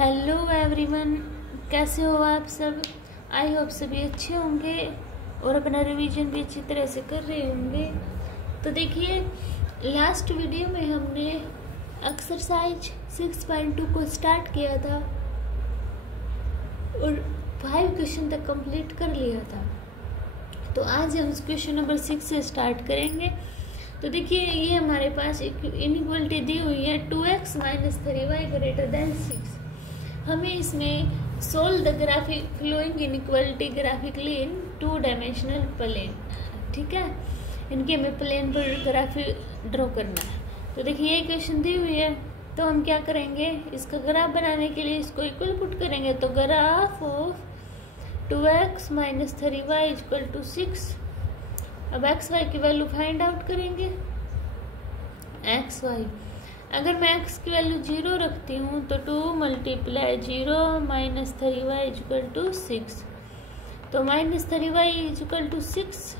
Hello everyone, कैसे हो आप सब। आई होप सभी अच्छे होंगे और अपना रिवीजन भी अच्छी तरह से कर रहे होंगे। तो देखिए, लास्ट वीडियो में हमने एक्सरसाइज 6.2 को स्टार्ट किया था और 5 क्वेश्चन तक कंप्लीट कर लिया था। तो आज हम क्वेश्चन नंबर 6 से स्टार्ट करेंगे। तो देखिए, ये हमारे पास एक इनइक्वालिटी दी हुई है 2x - 3y > 6। हमें इसमें solve the graphic flowing inequality graphically in 2 dimensional plane. ठीक है, इनके हमें प्लेन पर ग्राफिक ड्रॉ करना है। तो देखिए, ये क्वेश्चन दी हुई है, तो हम क्या करेंगे, इसका ग्राफ बनाने के लिए इसको इक्वल पुट करेंगे। तो ग्राफ ऑफ 2x - 3y = 6। अब एक्स वाई की वैल्यू फाइंड आउट करेंगे। एक्स वाई, अगर मैं x की वैल्यू 0 रखती हूँ तो 2 × 0 - 3y = 6। तो -3y = 6।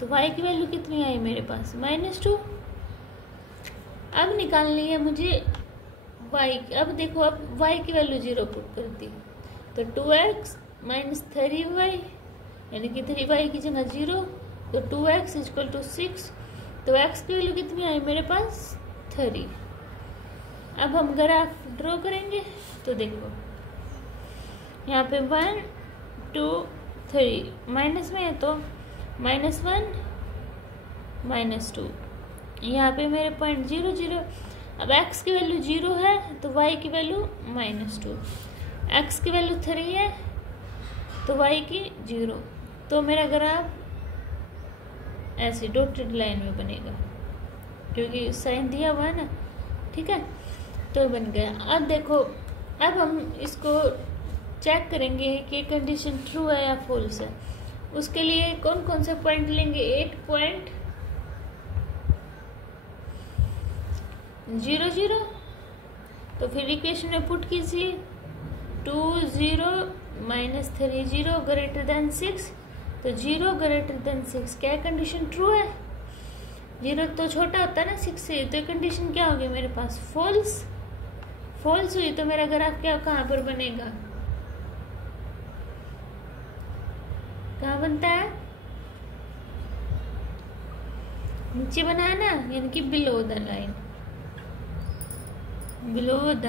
तो y की वैल्यू कितनी आई मेरे पास, -2। अब निकालनी है मुझे y। अब देखो, अब y की वैल्यू 0 पुट करती हूँ तो 2x - 3y यानी कि 3y की जगह 0, तो 2x = 6। तो x की वैल्यू कितनी आई मेरे पास, 3। अब हम ग्राफ ड्रॉ करेंगे। तो देखो, यहाँ पे 1 2 3 माइनस में है तो -1 -2। यहाँ पे मेरे पॉइंट 0 0। अब x की वैल्यू 0 है तो y की वैल्यू -2। x की वैल्यू 3 है तो y की 0। तो मेरा ग्राफ ऐसे डॉटेड लाइन में बनेगा क्योंकि साइन दिया हुआ है ना। ठीक है, तो बन गया। अब देखो, अब हम इसको चेक करेंगे कि कंडीशन ट्रू है या फॉल्स है। उसके लिए कौन कौन से पॉइंट लेंगे, 8 पॉइंट 0 0। तो फिर इक्वेशन में पुट कीजिए 2 0 - 3 0 > 6। तो 0 > 6 क्या कंडीशन ट्रू है। 0 तो छोटा होता है ना 6 से, तो कंडीशन क्या होगी मेरे पास, फॉल्स। फॉल्स हुई तो मेरा ग्राफ क्या कहाँ पर बनेगा, कहाँ बनता है, नीचे बना है ना, यानी कि below the line, below the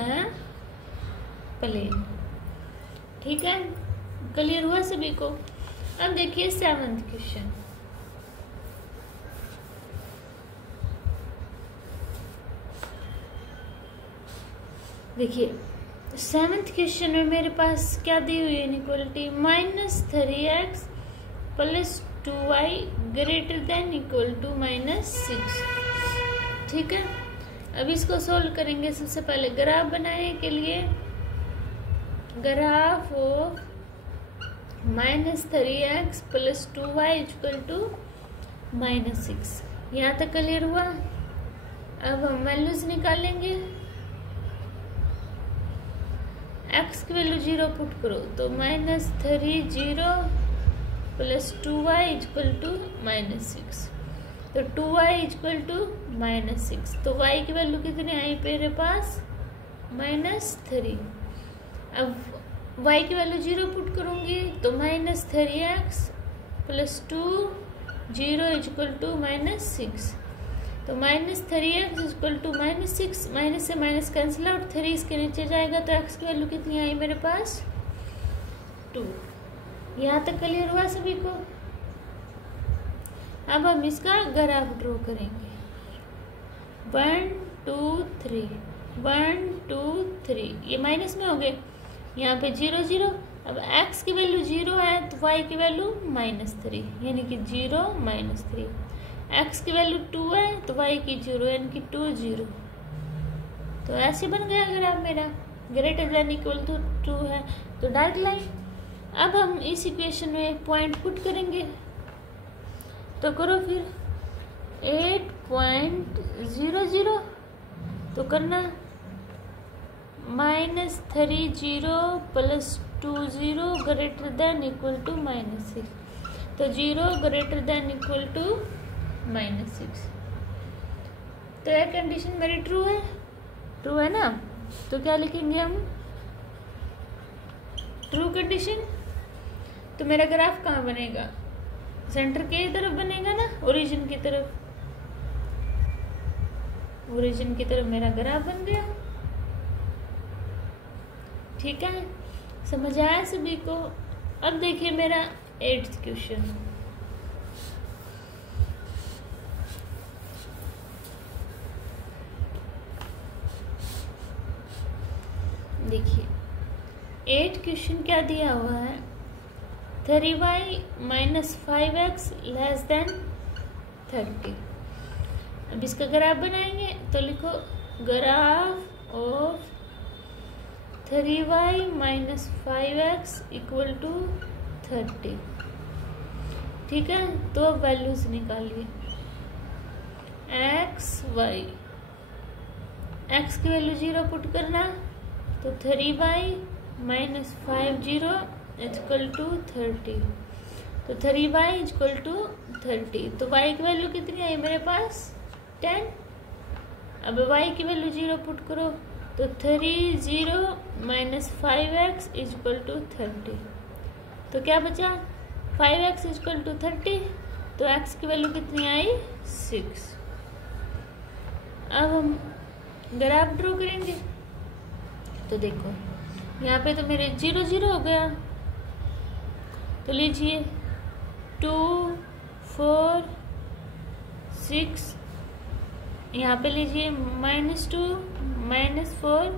plane. ठीक है, क्लियर हुआ सभी को। अब देखिए 7th क्वेश्चन। देखिए 7th क्वेश्चन में मेरे पास क्या दी हुई है इनइक्वालिटी, -3x + 2y > -6। ठीक है, अब इसको सोल्व करेंगे। सबसे पहले ग्राफ बनाने के लिए ग्राफ ऑफ -3x + 2y = -6। यहाँ तक क्लियर हुआ। अब हम वैल्यूज निकालेंगे। x की वैल्यू 0 पुट करो तो -3 0 + 2y = -6। तो 2y = -6। तो y की वैल्यू कितनी आई मेरे पास, -3। अब y की वैल्यू 0 पुट करूंगी तो -3x + 2 0 = -6। तो -3x = -6, माइनस से माइनस कैंसिल आउट, 3 इसके नीचे जाएगा तो x की वैल्यू कितनी आई मेरे पास, 2। यहाँ तक क्लियर हुआ सभी को। अब हम इसका ग्राफ ड्रॉ करेंगे। 1 2 3 1 2 3, ये माइनस में हो गए, यहाँ पे 0 0। अब x की वैल्यू 0 है तो y की वैल्यू -3 यानी कि 0 - 3। x की वैल्यू 2 है तो y की 0 यानी कि 2 0। तो ऐसे बन गया ग्राफ मेरा, > 2 है तो डार्क लाइन। अब हम इस इक्वेशन में पॉइंट पुट करेंगे। तो करो फिर 8 पॉइंट 0 0। तो करना -3 0 + 2 0 > -6। तो 0 > -6। तो यह कंडीशन मेरी ट्रू है, ट्रू है ना। तो क्या लिखेंगे हम, ट्रू कंडीशन, तो मेरा ग्राफ कहाँ बनेगा? सेंटर के तरफ बनेगा ना, ओरिजिन की तरफ। ओरिजिन की तरफ मेरा ग्राफ बन गया। ठीक है, समझ आया सभी को? अब देखिए मेरा 8th क्वेश्चन। देखिए 8 क्वेश्चन क्या दिया हुआ है? 3y minus 5x less than 30। अब इसका ग्राफ बनाएंगे तो लिखो graph of 3y minus 5x equal to 30। ठीक है, तो अब वैल्यूज निकालिए। x y, x की वैल्यू 0 पुट करना, तो 3y माइनस 50 इक्वल टू 30। तो 3y इक्वल टू 30। तो y की वैल्यू कितनी आई मेरे पास? 10। अब y की वैल्यू 0 पुट करो, तो 30 माइनस 5x इक्वल टू 30। तो क्या बचा? 5x equal to 30। तो x की वैल्यू कितनी आई? 6। अब हम ग्राफ ड्रॉ करेंगे। तो देखो यहाँ पे तो मेरे 0 0 हो गया, तो लीजिए 2 4 6, यहाँ पे लीजिए -2 -4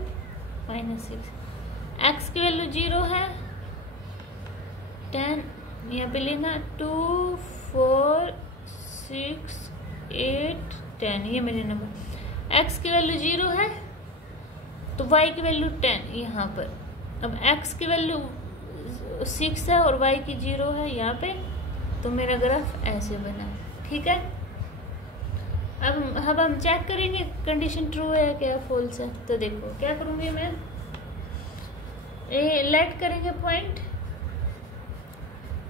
-6। x की वैल्यू 0 है, 10। यहाँ पे लेना 2 4 6 8 10, ये मेरे नंबर। x की वैल्यू 0 है, तो y की वैल्यू 10 यहाँ पर। अब x की वैल्यू 6 है और y की 0 है यहाँ पे, तो मेरा ग्राफ ऐसे बना। ठीक है, अब हम चेक करेंगे कंडीशन ट्रू है क्या फॉल्स है। तो देखो क्या करूंगी मैं, लेट करेंगे पॉइंट,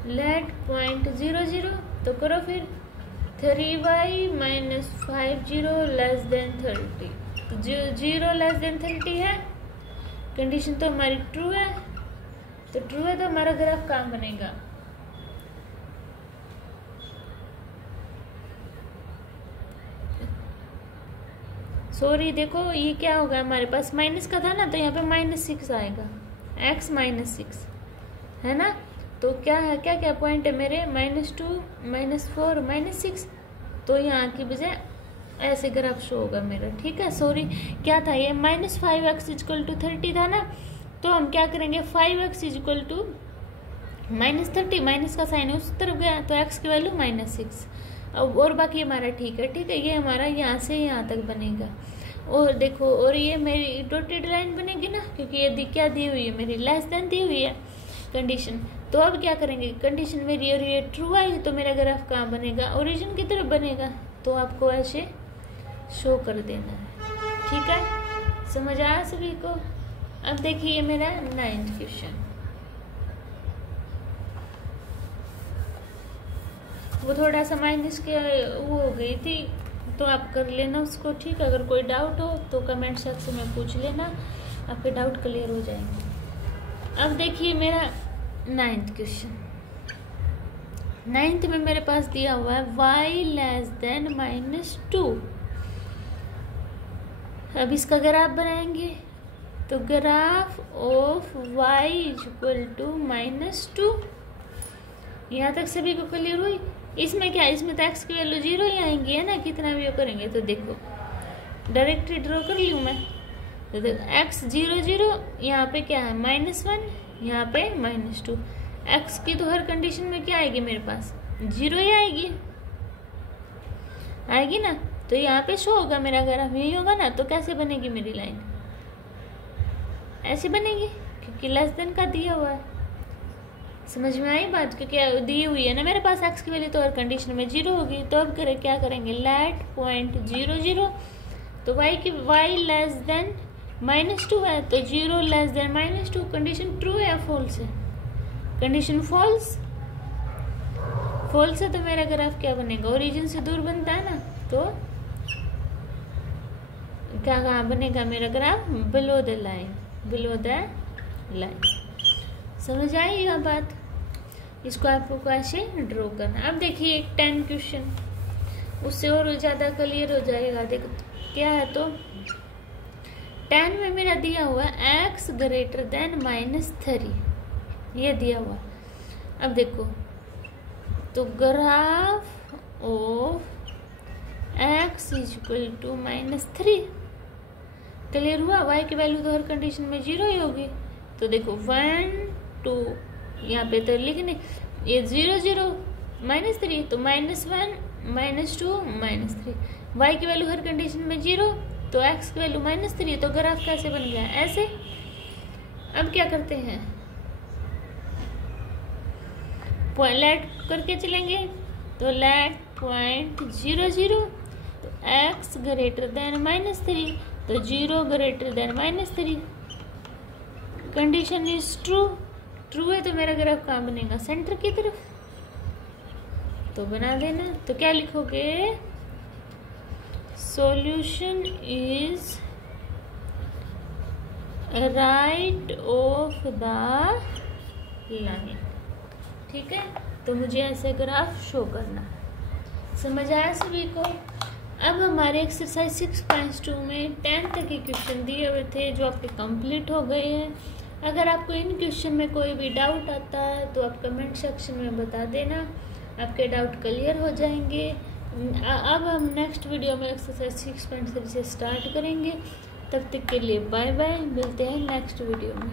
लेट पॉइंट 0 0। तो करो फिर 3y माइनस 50 लेस देन 30। तो 0 लेस देन 30 है, कंडीशन तो हमारी ट्रू है। तो ट्रू है तो हमारा ग्राफ कहाँ बनेगा? सॉरी, देखो ये क्या होगा, हमारे पास माइनस का था ना, तो यहाँ पे -6 आएगा, x -6 है ना। तो क्या है, क्या क्या पॉइंट है मेरे? -2 -4 -6। तो यहाँ की बजाय ऐसे ग्राफ शो होगा मेरा। ठीक है, सॉरी क्या था ये, -5x इक्वल टू 30 था ना, तो हम क्या करेंगे 5x इक्वल टू -30, माइनस का साइन उस तरफ गया, तो x की वैल्यू -6। अब और बाकी हमारा ठीक है। ठीक है, ये हमारा यहाँ से यहाँ तक बनेगा। और देखो, और ये मेरी डॉटेड लाइन बनेगी ना, क्योंकि ये क्या दी हुई है मेरी, लेस देन दी हुई है कंडीशन। तो अब क्या करेंगे, कंडीशन मेरी और ये ट्रू आई, तो मेरा ग्राफ कहाँ बनेगा? ओरिजिन की तरफ बनेगा। तो आपको ऐसे शो कर देना है। ठीक है, समझ आया सभी को? अब देखिए मेरा 9th क्वेश्चन। वो थोड़ा सा माइनस के वो हो गई थी, तो आप कर लेना उसको। ठीक है, अगर कोई डाउट हो तो कमेंट सेक्शन में पूछ लेना, आपके डाउट क्लियर हो जाएंगे। अब देखिए मेरा 9th क्वेश्चन। 9th में मेरे पास दिया हुआ है y लेस देन -2। अब इसका ग्राफ बनाएंगे, तो graph of y equal to -2। यहाँ तक सभी को क्लियर हुई? इसमें क्या है, इसमें तो x की वैल्यू 0 ही आएंगी है ना, कितना भी करेंगे। तो देखो डायरेक्टली ड्रॉ कर लूँ मैं, तो देखो x 0 0, यहाँ पे क्या है -1, यहाँ पे -2। x की तो हर कंडीशन में क्या आएगी मेरे पास? 0 ही आएगी ना। तो यहाँ पे शो होगा मेरा ग्राफ, यही होगा ना। तो कैसे बनेगी मेरी लाइन? ऐसे बनेगी, क्योंकि लेस देन का दिया हुआ है। समझ में आई बात? क्योंकि दी हुई है ना मेरे पास x की वैल्यू, तो हर कंडीशन में 0 होगी। तो अब क्या करेंगे, लेट पॉइंट 0 0। तो y लेस देन -2 है, तो 0 लेस देन -2। कंडीशन ट्रू है या फॉल्स है? कंडीशन फॉल्स है, तो मेरा ग्राफ क्या बनेगा? ओरिजिन से दूर बनता है ना, तो क्या कहाँ बनेगा मेरा graph? Below the line, below the line. समझ आई यह बात? इसको आपको कैसे ड्रॉ करना। अब देखिए एक 10 क्वेश्चन, उससे और ज़्यादा क्लियर हो जाएगा। देखो क्या है, तो 10 में मेरा दिया हुआ x ग्रेटर देन -3, ये दिया हुआ। अब देखो तो graph of x is equal to -3, clear हुआ। y की वैल्यू तो हर कंडीशन में 0 ही होगी। तो देखो 1 2 यहाँ पे तो लिखने ये 0 0 -3, तो -1 -2 -3, y की वैल्यू हर कंडीशन में 0, तो x की वैल्यू -3, तो ग्राफ कैसे बन गया ऐसे। अब क्या करते हैं, लेट करके चलेंगे, तो लेट पॉइंट 0 0, तो x ग्रेटर देन -3, तो 0 greater than -3, condition is true. True है तो मेरा ग्राफ कहाँ बनेगा, सेंटर की तरफ, तो बना देना। तो क्या लिखोगे, solution is right of the line. ठीक है, तो मुझे ऐसे ग्राफ शो करना है। समझ आया सभी को? अब हमारे एक्सरसाइज 6.2 में 10 तक के क्वेश्चन दिए हुए थे जो आपके कंप्लीट हो गए हैं। अगर आपको इन क्वेश्चन में कोई भी डाउट आता है तो आप कमेंट सेक्शन में बता देना, आपके डाउट क्लियर हो जाएंगे। अब हम नेक्स्ट वीडियो में एक्सरसाइज 6.3 से स्टार्ट करेंगे। तब तक के लिए बाय बाय, मिलते हैं नेक्स्ट वीडियो में।